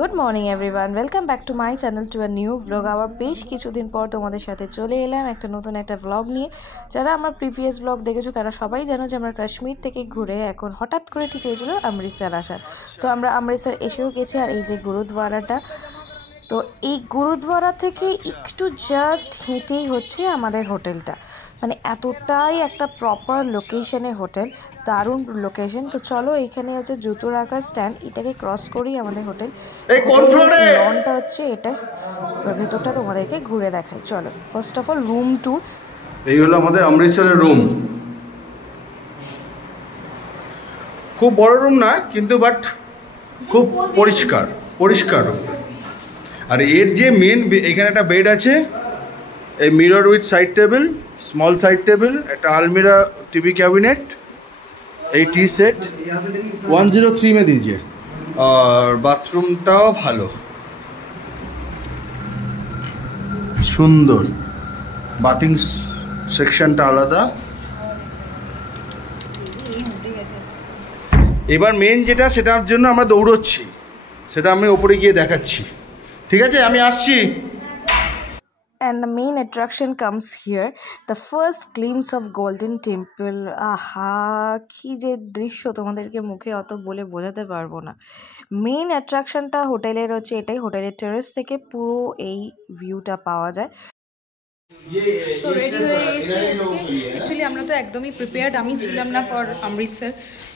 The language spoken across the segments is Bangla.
Good morning everyone, welcome back to my channel to a new blog. আবার বেশ কিছুদিন পর তোমাদের সাথে চলে এলাম একটা নতুন একটা ব্লগ নিয়ে। যারা আমার প্রিভিয়াস ব্লগ দেখেছো তারা সবাই জানো যে আমরা কাশ্মীর থেকে ঘুরে এখন হঠাৎ করে ঠিক হয়েছিল অমৃতসর আসার। তো আমরা অমৃতসর এসেও গেছি। আর এই যে গুরুদ্বারাটা, তো এই গুরুদ্বারা থেকে একটু জাস্ট হেঁটেই হচ্ছে আমাদের হোটেলটা। মানে এতটাই একটা প্রপার লোকেশনে হোটেল, দারুণ লোকেশন। তো চলো, এখানে হচ্ছে জুতো রাখার স্ট্যান্ড, এটাকে ক্রস করেই আমাদের হোটেল। লনটা হচ্ছে এটা, ভেতরটা তোমাদেরকে ঘুরে দেখাই। চলো, first of all room tour. এই হলো আমাদের অমৃতসরের রুম। খুব বড় রুম না কিন্তু, বাট খুব পরিষ্কার পরিষ্কার রুম। আর এর যে মেন, এখানে একটা বেড আছে, এই mirror with side table, small side table, একটা আলমিরা, টিভি ক্যাবিনেট, এই টি সেট 103 में दीजिए। আর বাথরুমটাও ভালো, সুন্দর। বাথিং সেকশনটা আলাদা। এবার মেন যেটা, সেটার জন্য আমরা দৌড়চ্ছি, সেটা আমি ওপরে গিয়ে দেখাচ্ছি। ঠিক আছে, আমি আসছি। And the main attraction comes here, the first glimpse of Golden Temple. আহা, কি যে দৃশ্য, তোমাদেরকে মুখে অত বলে বোঝাতে পারবো না। মেন অ্যাট্রাকশনটা হোটেলের হচ্ছে এটাই, হোটেলের টেরেস থেকে পুরো এই ভিউটা পাওয়া যায়। তো রেডি হয়ে গেছি আজকে। অ্যাকচুয়ালি আমরা তো একদমই প্রিপেয়ার্ড আমি ছিলাম না ফর অমৃতসর।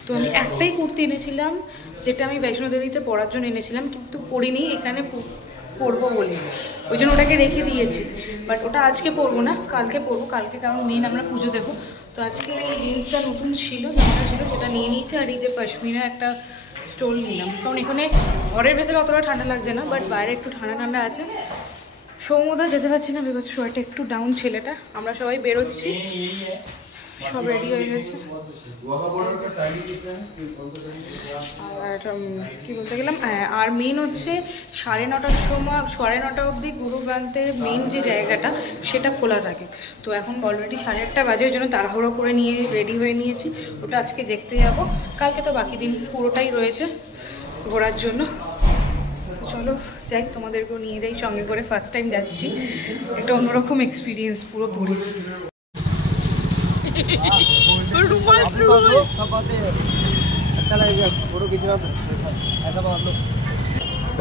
তো আমি একটাই কুর্তি এনেছিলাম, যেটা আমি বৈষ্ণোদেবীতে পরার জন্য এনেছিলাম, কিন্তু পরিনি, এখানে পরবো বলে, ওই জন্য ওটাকে রেখে দিয়েছি। বাট ওটা আজকে পরবো না, কালকে পরবো। কালকে কারণ মেন আমরা পুজো দেবো। তো আজকে এই জিন্সটা নতুন ছিল, জামাটা ছিল, সেটা নিয়ে নিয়েছি। আর এই যে পশমিনা একটা স্টোল নিলাম, কারণ এখানে ঘরের ভেতরে অতটা ঠান্ডা লাগছে না, বাট বাইরে একটু ঠান্ডা ঠান্ডা আছে। সৌমদা যেতে পারছি না, বিকজ শরীরটা একটু ডাউন ছেলেটা। আমরা সবাই বেরোচ্ছি, সব রেডি হয়ে গেছে। আর কি বলতে গেলাম, আর মেন হচ্ছে 9:30টার সময়, 9:30 অবধি গুরুগ্রান্থের মেন যে জায়গাটা সেটা খোলা থাকে। তো এখন অলরেডি 8:30 বাজে, ওই জন্য তাড়াহুড়ো করে নিয়ে রেডি হয়ে নিয়েছি। ওটা আজকে দেখতে যাব, কালকে তো বাকি দিন পুরোটাই রয়েছে ঘোরার জন্য। চলো যাই, তোমাদেরকেও নিয়ে যাই সঙ্গে করে। ফার্স্ট টাইম যাচ্ছি, একটা অন্যরকম এক্সপিরিয়েন্স পুরোপুরি।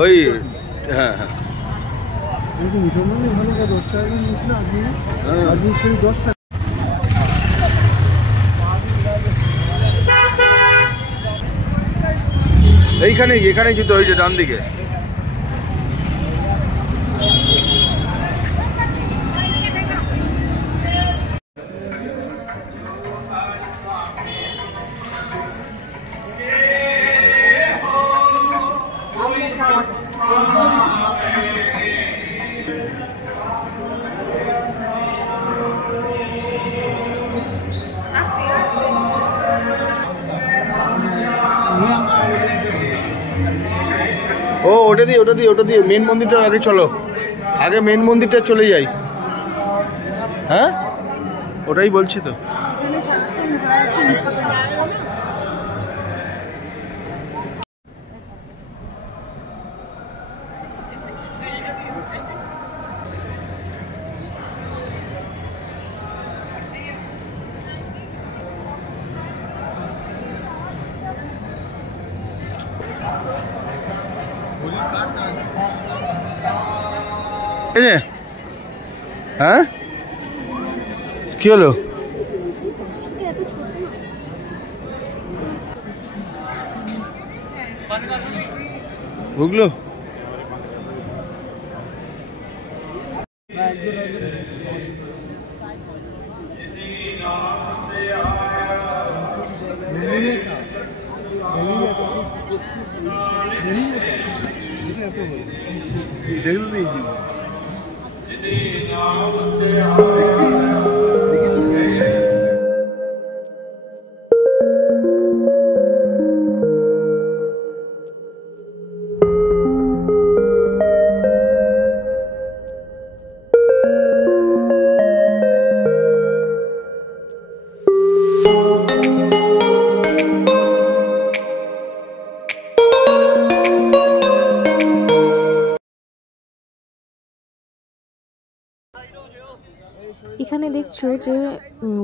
ওই হ্যাঁ হ্যাঁ, এইখানে এখানেই জুতো, ওই যে ডান দিকে। ও ওটা দিয়ে মেন মন্দিরটা আগে চলো, আগে মেন মন্দিরটা চলে যাই। হ্যাঁ, ওটাই বলছি তো। হ্যাঁ, কি হলো? বুঝলো? এখানে দেখছো যে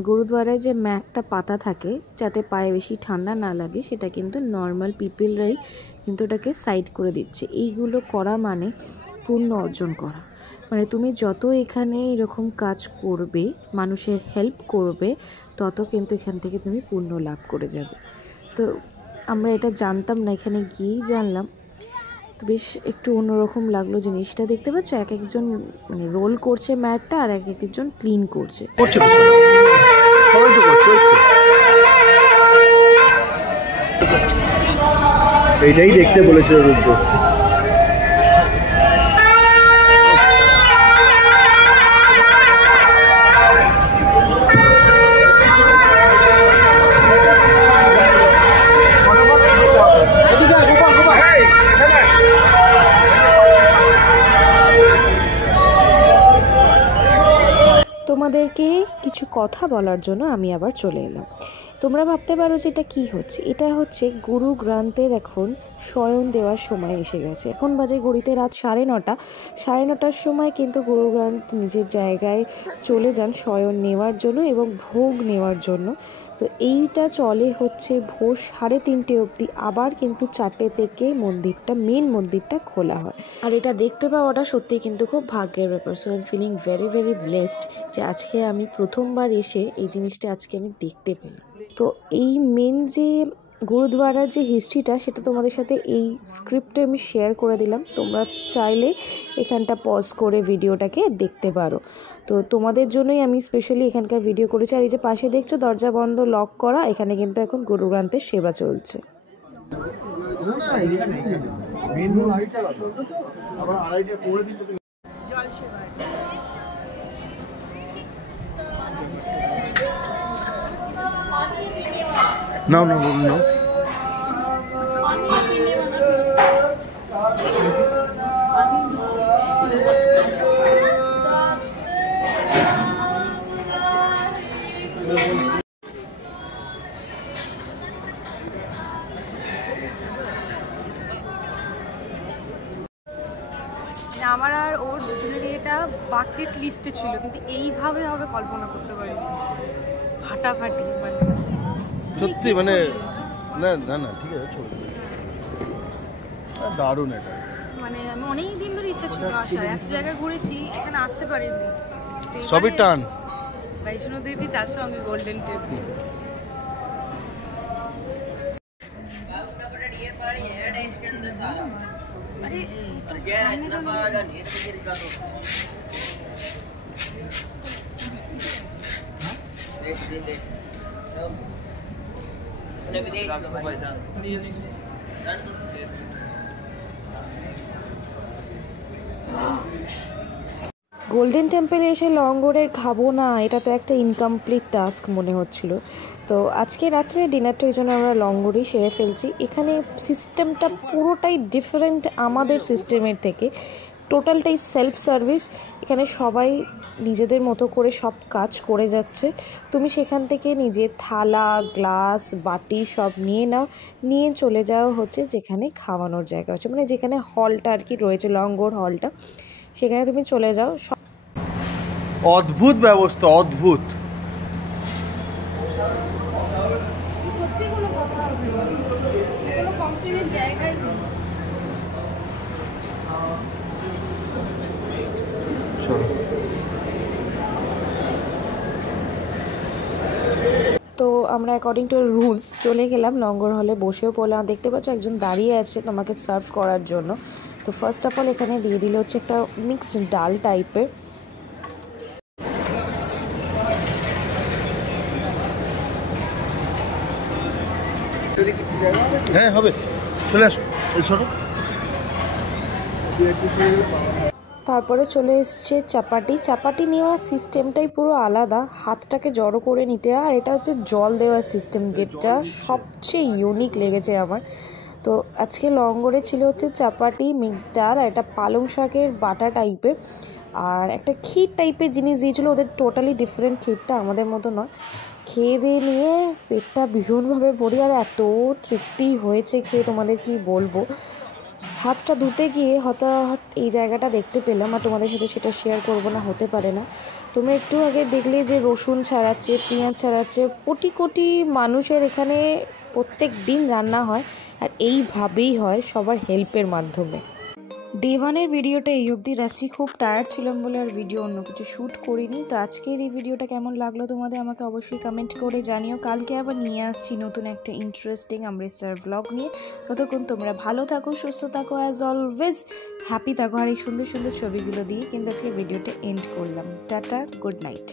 গুরুদ্বারায় যে ম্যাটটা পাতা থাকে যাতে পায়ে বেশি ঠান্ডা না লাগে, সেটা কিন্তু নর্মাল পিপলরাই কিন্তু ওটাকে সাইড করে দিচ্ছে। এইগুলো করা মানে পুণ্য অর্জন করা। মানে তুমি যত এখানে এরকম কাজ করবে, মানুষের হেল্প করবে, তত কিন্তু এখান থেকে তুমি পুণ্য লাভ করে যাবে। তো আমরা এটা জানতাম না, এখানে গিয়েই জানলাম। তো বেশ একটু অন্যরকম লাগলো জিনিসটা। দেখতে পাচ্ছ এক একজন মানে রোল করছে ম্যাটটা, আর এক একজন ক্লিন করছে। সবাই তো করছে। এইটাই দেখতে বলেছিল রুদ্র। তোমাদেরকে কিছু কথা বলার জন্য আমি আবার চলে এলাম। তোমরা ভাবতে পারো যে এটা কী হচ্ছে। এটা হচ্ছে গুরু গ্রন্থের এখন শয়ন দেওয়ার সময় এসে গেছে। এখন বাজে ঘড়িতে রাত 9:30। 9:30টার সময় কিন্তু গুরু গ্রন্থ নিজের জায়গায় চলে যান শয়ন নেওয়ার জন্য এবং ভোগ নেওয়ার জন্য। তো এইটা চলে হচ্ছে ভোর 3:30 অবধি। আবার কিন্তু 4টে থেকে মেন মন্দিরটা খোলা হয়। আর এটা দেখতে পাওয়াটা সত্যি কিন্তু খুব ভাগ্যের ব্যাপার। So I am feeling very very blessed যে আজকে আমি প্রথমবার এসে এই জিনিসটা আজকে আমি দেখতে পেলাম। তো এই মেন যে গুরুদ্বারার যে হিস্ট্রিটা, সেটা তোমাদের সাথে এই স্ক্রিপ্টে আমি শেয়ার করে দিলাম। তোমরা চাইলে এখানটা পজ করে ভিডিওটাকে দেখতে পারো। তো তোমাদের জন্যই আমি স্পেশালি এখানকার ভিডিও করেছি। আর এই যে পাশে দেখছো দরজা বন্ধ, লক করা, এখানে কিন্তু এখন গুরু গ্রন্থের সেবা চলছে। নাও না নাও। আমার আর ওর দুজনেরই এটা বাকেট লিস্টে ছিল, কিন্তু এইভাবে হবে কল্পনা করতে পারিনি। ফাটাফাটি মানে সত্যি মানে না না না ঠিক আছে, চলবে। দারুণ এটা। মানে আমি অনেক দিন ধরে ইচ্ছা ছিল আসার, এত জায়গায় ঘুরেছি, এখানে আসতে পারিনি। সবই টান। বৈষ্ণো দেবী, তার সঙ্গে গোল্ডেন টেম্পল। গোল্ডেন টেম্পলে এসে লঙ্গরে খাবো না, এটা তো একটা ইনকমপ্লিট টাস্ক মনে হচ্ছিল। তো আজকে রাত্রে ডিনারটা এই জন্য আমরা লঙ্গরেই সেরে ফেলছি। এখানে সিস্টেমটা পুরোটাই ডিফারেন্ট আমাদের সিস্টেমের থেকে। টোটালটাই সেলফ সার্ভিস। এখানে সবাই নিজেদের মতো করে সব কাজ করে যাচ্ছে। তুমি সেখান থেকে নিজের থালা, গ্লাস, বাটি সব নিয়ে নাও, নিয়ে চলে যাওয়া হচ্ছে যেখানে খাওয়ানোর জায়গা হচ্ছে, মানে যেখানে হলটা আর কি রয়েছে, লঙ্গর হলটা, সেখানে তুমি চলে যাও। অদ্ভুত ব্যবস্থা, অদ্ভুত। সত্যি কোনো কথা হবে না, কোনো কমপ্লেনের জায়গায় নেই। তো আমরা অ্যাকর্ডিং টু রুলস চলে গেলাম লঙ্গর হলে, বসেও পড়লাম। দেখতে পাচ্ছ একজন দাঁড়িয়ে আছে তোমাকে সার্ভ করার জন্য। তো ফার্স্ট অফ অল এখানে দিয়ে দিল হচ্ছে একটা মিক্সড ডাল টাইপের। হ্যাঁ হবে, চলে আসো। তারপরে চলে এসছে চাপাটি। চাপাটি নেওয়ার সিস্টেমটাই পুরো আলাদা, হাতটাকে জড়ো করে নিতে হয়। আর এটা হচ্ছে জল দেওয়ার সিস্টেম, যেটা সবচেয়ে ইউনিক লেগেছে আমার। তো আজকে লঙ্গরে ছিল হচ্ছে চাপাটি, মিক্সড ডাল, আর একটা পালং শাকের বাটা টাইপের, আর একটা ক্ষীর টাইপের জিনিস দিয়েছিলো। ওদের টোটালি ডিফারেন্ট ক্ষীরটা, আমাদের মতো নয়। খেয়ে দিয়ে নিয়ে পেটটা ভীষণভাবে ভরি, আর এত তৃপ্তি হয়েছে খেয়ে তোমাদের কি বলবো। হাতটা ধুতে গিয়ে হঠাৎ এই জায়গাটা দেখতে পেলাম, আর তোমাদের সাথে সেটা শেয়ার করবো না, হতে পারে না। তোমরা একটু আগে দেখলে যে রসুন ছাড়াচ্ছে, পেঁয়াজ ছাড়াচ্ছে, কোটি কোটি মানুষের এখানে প্রত্যেক দিন রান্না হয়, আর এইভাবেই হয় সবার হেল্পের মাধ্যমে। ডে 1-এর ভিডিওটা এই অবধি রাখছি। খুব টায়ার্ড ছিলাম বলে আর ভিডিও অন্য কিছু শ্যুট করিনি। তো আজকের এই ভিডিওটা কেমন লাগলো তোমাদের আমাকে অবশ্যই কমেন্ট করে জানিও। কালকে আবার নিয়ে আসছি নতুন একটা ইন্টারেস্টিং অমৃতসর ব্লগ নিয়ে। ততক্ষণ তোমরা ভালো থাকো, সুস্থ থাকো, অ্যাজ অলওয়েজ হ্যাপি থাকো, আর এই সুন্দর সুন্দর ছবিগুলো দিয়ে কিন্তু আজকে ভিডিওটা এন্ড করলাম। Tata, good night.